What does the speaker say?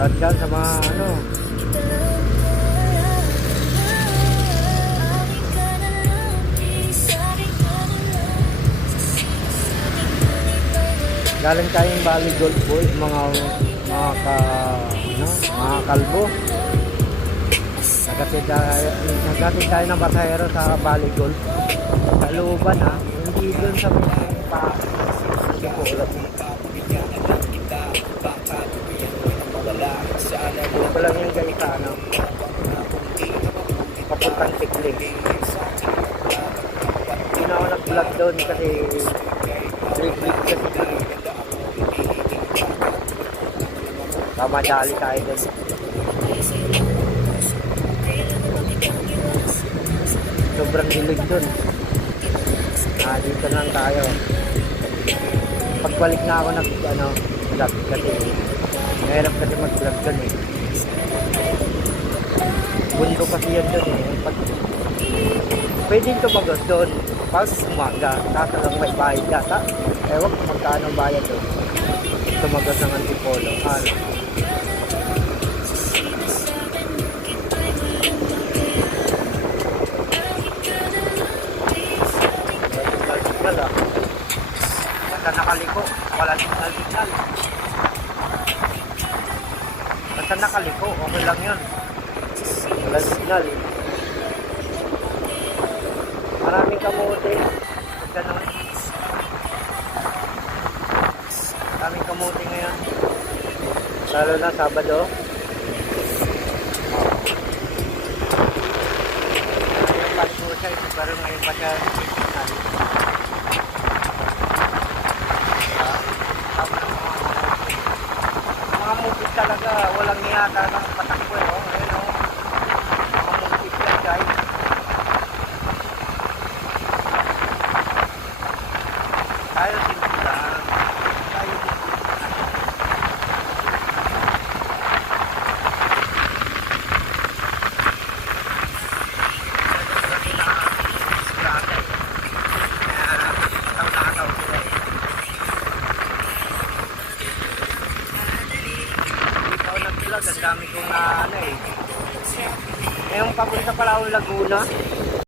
At dyan sa mga ano, galing tayong Bali Gold Boys, mga mga kalbo. Naghatid tayo ng pasahero sa Bali Gold. Sa looban ha, hindi dun sa pa. Dito lang yung guys sa ano, papuntang Tikling. Hindi na ako nag-vlog doon kasi trip kasi doon. Kamadali tayo doon. Sobrang dilig doon. Dito lang tayo. Pagbalik na ako vlog kasi mahirap kasi mag-vlog doon eh. Bundo kasi yan doon eh. Pwede tumagos doon pag umaga. Kasa lang may bayad yata. Ewan kung magkano bayad doon. Tumagos ng Antipolo. Basta nakaliko, wala signal. Basta nakaliko, okay lang yun. Wala signal. Maraming kamote. Ganon. Maraming kamote ngayon. Lalo na Sabado. Ngayon pa po siya, pero ngayon pa siya signal. Mga mupit talaga, walang niyata ng patakbo eh. Ayun o. Mga mupit yan guys. Tayo simpilan. Ang dami kong yung papunta pala ako Laguna.